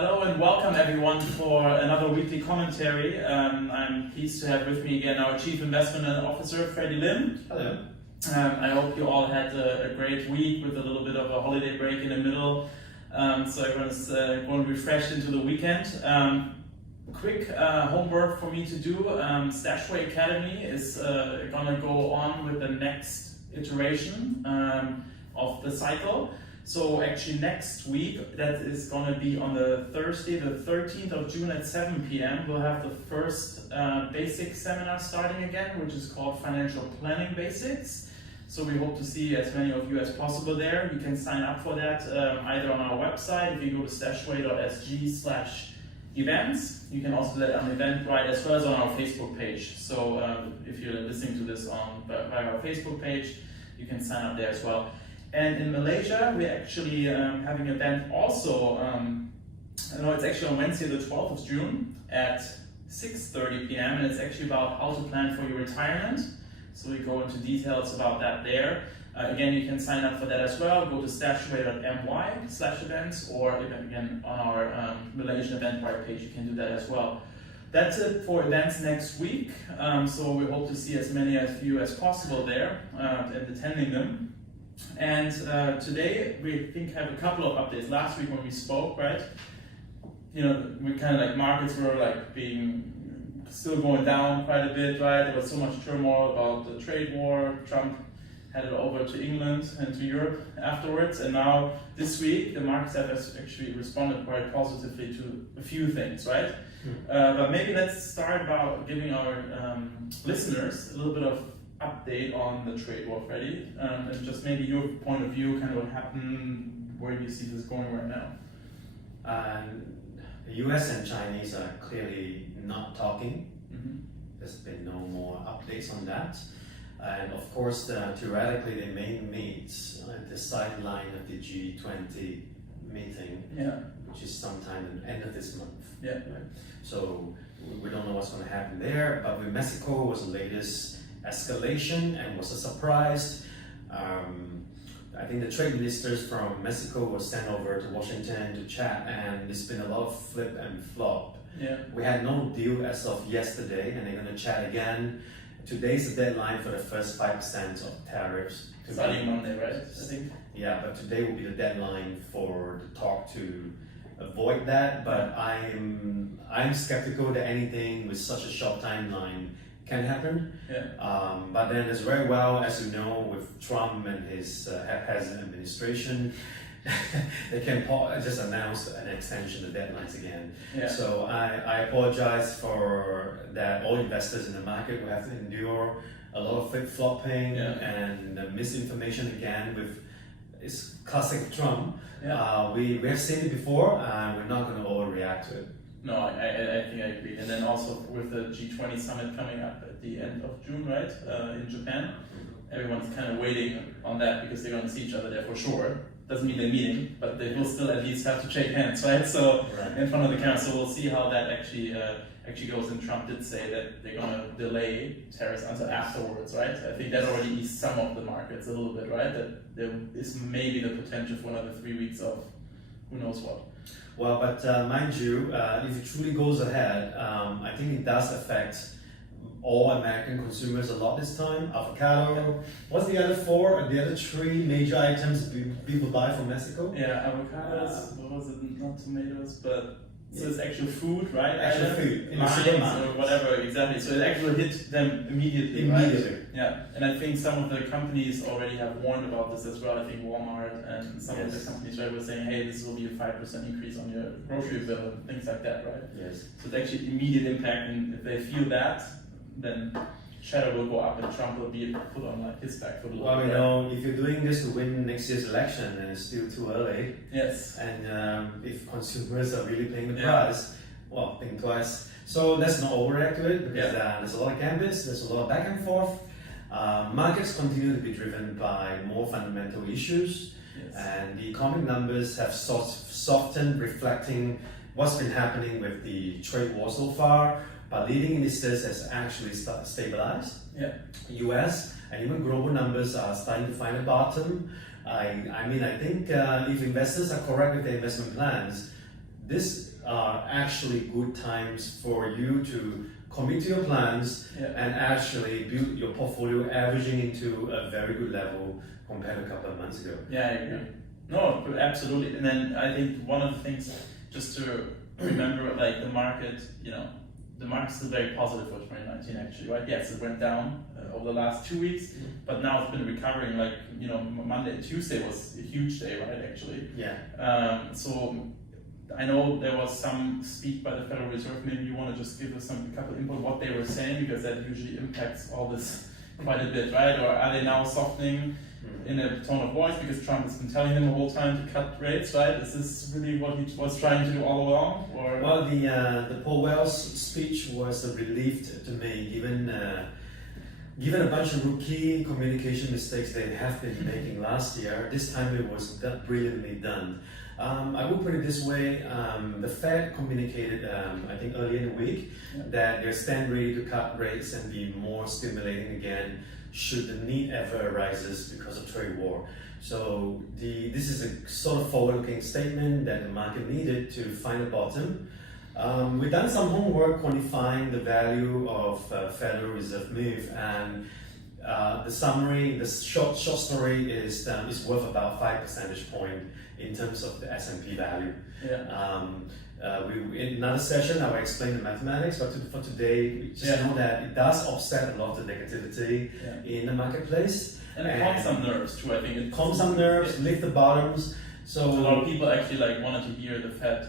Hello and welcome everyone for another weekly commentary. I'm pleased to have with me again our Chief Investment Officer, Freddy Lim. Hello. I hope you all had a great week with a little bit of a holiday break in the middle, so everyone's going refreshed into the weekend. Quick homework for me to do. StashAway Academy is going to go on with the next iteration of the cycle. So actually next week, that is going to be on the Thursday, the 13th of June at 7 p.m. We'll have the first basic seminar starting again, which is called Financial Planning Basics. So we hope to see as many of you as possible there. You can sign up for that either on our website, if you go to stashaway.sg/events. You can also do that on Eventbrite as well as on our Facebook page. So if you're listening to this by our Facebook page, you can sign up there as well. And in Malaysia, we're actually having an event also, it's actually on Wednesday the 12th of June at 6:30 p.m. and it's actually about how to plan for your retirement. So we go into details about that there. Again, you can sign up for that as well. Go to stashaway.my/events or again on our Malaysian Eventbrite page, you can do that as well. That's it for events next week. So we hope to see as many of you as possible there and attending them. And today we have a couple of updates. Last week when we spoke, right? We kind of markets were still going down quite a bit, right? There was so much turmoil about the trade war. Trump headed over to England and to Europe afterwards. And now this week the markets have actually responded quite positively to a few things, right? But maybe let's start by giving our listeners a little bit of update on the trade war, Freddy, and just maybe your point of view, kind of what happened, where do you see this going right now? The US and Chinese are clearly not talking. There's been no more updates on that. And of course, theoretically, they may meet at the sideline of the G20 meeting, which is sometime at the end of this month. Right? So we don't know what's going to happen there, but with Mexico was the latest escalation and was a surprise. I think the trade ministers from Mexico were sent over to Washington to chat, and there's been a lot of flip and flop. We had no deal as of yesterday, and they're going to chat again. Today's the deadline for the first 5% of tariffs. Starting Monday, right? I think. Yeah, but today will be the deadline for the talk to avoid that. But I'm skeptical that anything with such a short timeline can happen. But then as very well as you know, with Trump and his haphazard administration, they can just announce an extension of deadlines again. So I apologize for that. All investors in the market will have to endure a lot of flip-flopping and misinformation again. With it's classic Trump. We have seen it before, and we're not going to overreact to it. No, I think I agree. And then also with the G20 summit coming up at the end of June, right, in Japan, everyone's kind of waiting on that because they're going to see each other there for sure. Doesn't mean they're meeting, but they will still at least have to shake hands, right? So in front of the camera, so we'll see how that actually goes. And Trump did say that they're going to delay tariffs until afterwards, right? I think that already eased some of the markets a little bit, right? That there is maybe the potential for another 3 weeks of who knows what. Well, but mind you, if it truly goes ahead, I think it does affect all American consumers a lot this time. Avocado. What's the other the other three major items people buy from Mexico? Avocados. What was it? Not tomatoes, but so it's actual food, right? Actual food in the Mines supermarket or whatever, exactly. So it actually hit them immediately, right? Yeah, and I think some of the companies already have warned about this as well. I think Walmart and some of the companies were saying, hey, this will be a 5% increase on your grocery bill and things like that, right? Yes. So it's actually immediate impact, and if they feel that, then shadow will go up and Trump will be put on his back for the long run. Well, if you're doing this to win next year's election, then it's still too early. Yes. And if consumers are really paying the price, well, think twice. So let's not overreact to it because there's a lot of gambits, there's a lot of back and forth. Markets continue to be driven by more fundamental issues, and the economic numbers have softened, reflecting what's been happening with the trade war so far. But leading indicators has actually stabilized. US and even global numbers are starting to find a bottom. I think if investors are correct with their investment plans, these are actually good times for you to commit to your plans and actually build your portfolio averaging into a very good level compared to a couple of months ago. Yeah, I agree. No, absolutely. And then I think one of the things just to remember, like the market, the market's still very positive for 2019 actually, right? Yes, it went down over the last 2 weeks, but now it's been recovering. Like, Monday and Tuesday was a huge day, right, actually? Yeah. So I know there was some speak by the Federal Reserve. Maybe you want to just give us a couple input what they were saying, because that usually impacts all this quite a bit, right? Or are they now softening in a tone of voice because Trump has been telling them the whole time to cut rates, right? Is this really what he was trying to do all along? Or? Well, the Powell's speech was a relief to me, given a bunch of rookie communication mistakes they have been making last year. This time it was brilliantly done. I will put it this way, the Fed communicated, I think earlier in the week, that they stand ready to cut rates and be more stimulating again should the need ever arises because of trade war. So this is a sort of forward-looking statement that the market needed to find a bottom. We've done some homework quantifying the value of Federal Reserve move, and the summary, the short story is it's worth about 5 percentage point in terms of the S&P value. In another session, I will explain the mathematics, but for today, we just know that it does offset a lot of the negativity in the marketplace. And it calms some nerves too, I think. It calms some nerves, lift the bottoms. So a lot of people actually wanted to hear the Fed.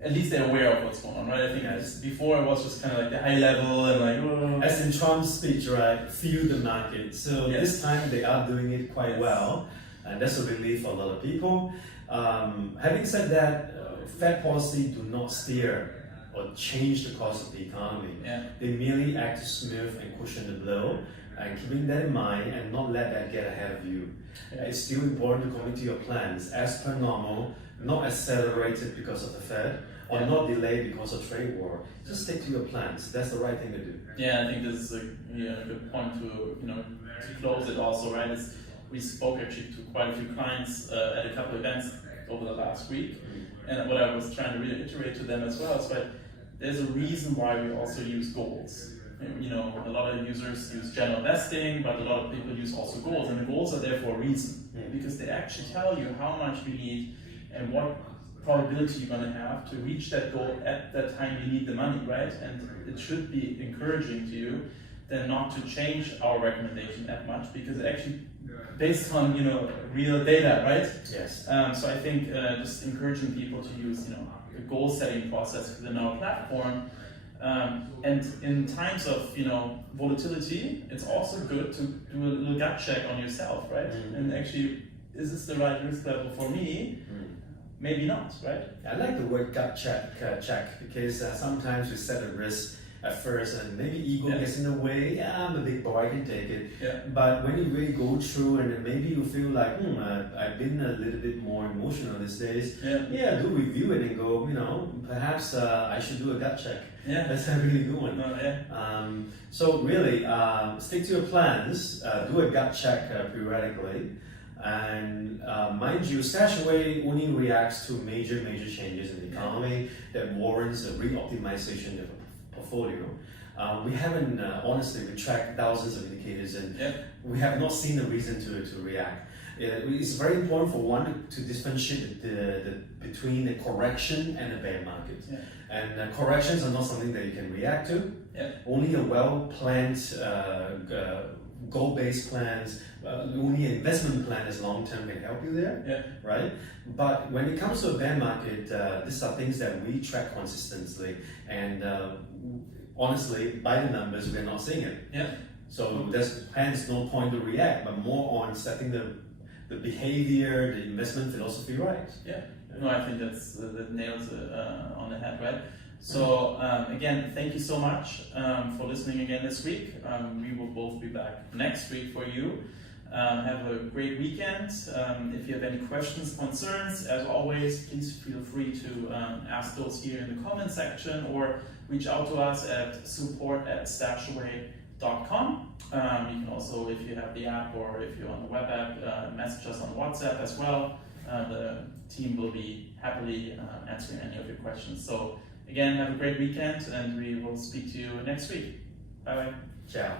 At least they're aware of what's going on, right? I think before it was just kind of like the high level and like... As in Trump's speech, right? Feel the market. So this time they are doing it quite well. And that's a relief for a lot of people. Having said that, Fed policy do not steer or change the course of the economy. They merely act to smooth and cushion the blow, and keeping that in mind and not let that get ahead of you. It's still important to commit to your plans as per normal, not accelerated because of the Fed, or not delayed because of trade war. Just stick to your plans. That's the right thing to do. Yeah, I think this is a good point to close it also, right? We spoke actually to quite a few clients at a couple of events over the last week, and what I was trying to reiterate to them as well is that there's a reason why we also use goals. A lot of users use general investing, but a lot of people use also goals, and the goals are there for a reason, because they actually tell you how much you need and what probability you're going to have to reach that goal at that time you need the money, right? And it should be encouraging to you then not to change our recommendation that much, because it actually based on real data, right? Yes. So I think just encouraging people to use the goal setting process within our platform. And in times of volatility, it's also good to do a little gut check on yourself, right? And actually, is this the right risk level for me? Maybe not, right? I like the word gut check because sometimes we set a risk at first and maybe ego gets in the way. I'm a big boy, I can take it. But when you really go through and then maybe you feel like, I've been a little bit more emotional these days. Do review it and go, perhaps I should do a gut check. That's a really good one. So really, stick to your plans, do a gut check periodically. And mind you, StashAway only reacts to major changes in the economy that warrants a re-optimization of a portfolio. We haven't, honestly, we tracked thousands of indicators and we have not seen a reason to react. It's very important for one to differentiate between a correction and a bear market. And corrections are not something that you can react to. Only a well-planned, goal-based plans, only an investment plan as long-term can help you there, right? But when it comes to a bear market, these are things that we track consistently, and honestly, by the numbers, we're not seeing it. So there's hence no point to react, but more on setting the behavior, the investment philosophy right. No, I think that nails it on the head, right? So again, thank you so much for listening again this week. We will both be back next week for you. Have a great weekend. If you have any questions, concerns, as always, please feel free to ask those here in the comment section or reach out to us at support@stashaway.com. You can also, if you have the app or if you're on the web app, message us on WhatsApp as well. the team will be happily answering any of your questions. So again, have a great weekend, and we will speak to you next week. Bye bye. Ciao.